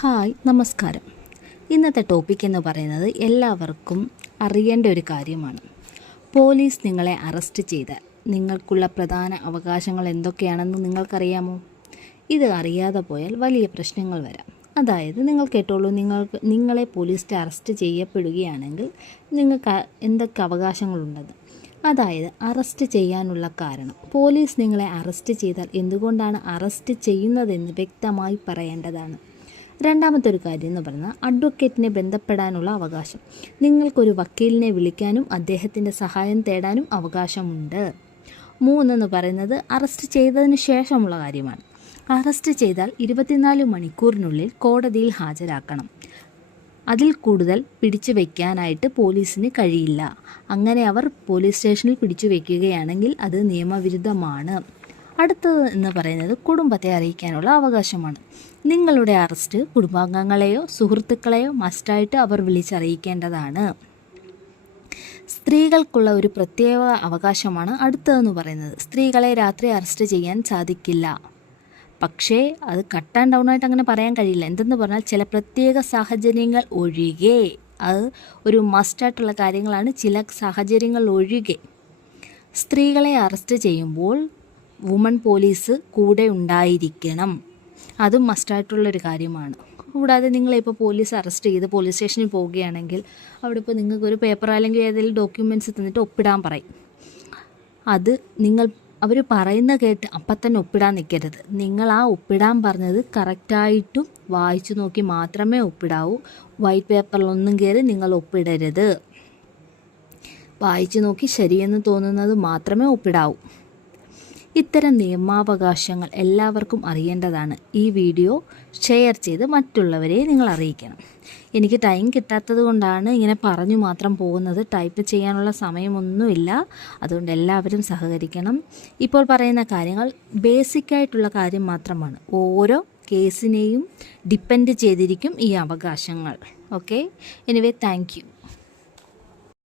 Hi, നമസ്കാരം. ഇന്നത്തെ topic എന്ന് പറയുന്നത് എല്ലാവർക്കും അറിയേണ്ട ഒരു കാര്യമാണ്. പോലീസ് നിങ്ങളെ അറസ്റ്റ് ചെയ്താൽ നിങ്ങൾക്കുള്ള പ്രധാന അവകാശങ്ങൾ എന്തൊക്കെയാണെന്ന് നിങ്ങൾക്കറിയാമോ? ഇത് അറിയാതെ പോയാൽ വലിയ പ്രശ്നങ്ങൾ വരാം. അതായത് നിങ്ങൾ കേട്ടോളൂ, നിങ്ങളെ പോലീസ് അറസ്റ്റ് ചെയ്യപ്പെടുകയാണെങ്കിൽ നിങ്ങൾക്ക് എന്തൊക്കെ അവകാശങ്ങളുണ്ടെന്ന്. അതായത് അറസ്റ്റ് ചെയ്യാനുള്ള കാരണം, പോലീസ് നിങ്ങളെ അറസ്റ്റ് ചെയ്താൽ എന്തുകൊണ്ടാണ് അറസ്റ്റ് ചെയ്യുന്നതെന്ന് വ്യക്തമായി പറയേണ്ടതാണ്. രണ്ടാമത്തെ ഒരു കാര്യം എന്ന് പറഞ്ഞാൽ അഡ്വക്കേറ്റിനെ ബന്ധപ്പെടാനുള്ള അവകാശം. നിങ്ങൾക്കൊരു വക്കീലിനെ വിളിക്കാനും അദ്ദേഹത്തിൻ്റെ സഹായം തേടാനും അവകാശമുണ്ട്. മൂന്നെന്ന് പറയുന്നത് അറസ്റ്റ് ചെയ്തതിന് ശേഷമുള്ള കാര്യമാണ്. അറസ്റ്റ് ചെയ്താൽ 24 മണിക്കൂറിനുള്ളിൽ കോടതിയിൽ ഹാജരാക്കണം. അതിൽ കൂടുതൽ പിടിച്ചു വയ്ക്കാനായിട്ട് പോലീസിന് കഴിയില്ല. അങ്ങനെ അവർ പോലീസ് സ്റ്റേഷനിൽ പിടിച്ചു വയ്ക്കുകയാണെങ്കിൽ അത് നിയമവിരുദ്ധമാണ്. അടുത്തത് എന്ന് പറയുന്നത് കുടുംബത്തെ അറിയിക്കാനുള്ള അവകാശമാണ്. നിങ്ങളുടെ അറസ്റ്റ് കുടുംബാംഗങ്ങളെയോ സുഹൃത്തുക്കളെയോ മസ്റ്റായിട്ട് അവർ വിളിച്ചറിയിക്കേണ്ടതാണ്. സ്ത്രീകൾക്കുള്ള ഒരു പ്രത്യേക അവകാശമാണ് അടുത്തതെന്ന് പറയുന്നത്. സ്ത്രീകളെ രാത്രി അറസ്റ്റ് ചെയ്യാൻ സാധിക്കില്ല. പക്ഷേ അത് കട്ട് ആൻഡ് ഡൗൺ ആയിട്ട് അങ്ങനെ പറയാൻ കഴിയില്ല. എന്തെന്ന് പറഞ്ഞാൽ ചില പ്രത്യേക സാഹചര്യങ്ങൾ ഒഴികെ, അത് ഒരു മസ്റ്റായിട്ടുള്ള കാര്യങ്ങളാണ്. ചില സാഹചര്യങ്ങൾ ഒഴികെ സ്ത്രീകളെ അറസ്റ്റ് ചെയ്യുമ്പോൾ വുമൺ പോലീസ് കൂടെ ഉണ്ടായിരിക്കണം. അതും മസ്റ്റായിട്ടുള്ളൊരു കാര്യമാണ്. കൂടാതെ നിങ്ങളിപ്പോൾ പോലീസ് അറസ്റ്റ് ചെയ്ത് പോലീസ് സ്റ്റേഷനിൽ പോവുകയാണെങ്കിൽ അവിടെ ഇപ്പോൾ നിങ്ങൾക്കൊരു പേപ്പർ അല്ലെങ്കിൽ ഏതെങ്കിലും ഡോക്യുമെൻറ്റ്സ് തന്നിട്ട് ഒപ്പിടാൻ പറയും. അത് അവർ പറയുന്ന കേട്ട് അപ്പം തന്നെ ഒപ്പിടാൻ നിൽക്കരുത്. നിങ്ങൾ ആ ഒപ്പിടാൻ പറഞ്ഞത് കറക്റ്റായിട്ടും വായിച്ചു നോക്കി മാത്രമേ ഒപ്പിടാവൂ. വൈറ്റ് പേപ്പറിലൊന്നും കയറി നിങ്ങൾ ഒപ്പിടരുത്. വായിച്ചു നോക്കി ശരിയെന്ന് തോന്നുന്നത് മാത്രമേ ഒപ്പിടാവൂ. ഇത്തരം നിയമാവകാശങ്ങൾ എല്ലാവർക്കും അറിയേണ്ടതാണ്. ഈ വീഡിയോ ഷെയർ ചെയ്ത് മറ്റുള്ളവരെ നിങ്ങൾ അറിയിക്കണം. എനിക്ക് ടൈം കിട്ടാത്തത് കൊണ്ടാണ് ഇങ്ങനെ പറഞ്ഞു മാത്രം പോകുന്നത്. ടൈപ്പ് ചെയ്യാനുള്ള സമയമൊന്നുമില്ല. അതുകൊണ്ട് എല്ലാവരും സഹകരിക്കണം. ഇപ്പോൾ പറയുന്ന കാര്യങ്ങൾ ബേസിക്കായിട്ടുള്ള കാര്യം മാത്രമാണ്. ഓരോ കേസിനെയും ഡിപ്പെൻഡ് ചെയ്തിരിക്കും ഈ അവകാശങ്ങൾ. Okay, anyway thank you.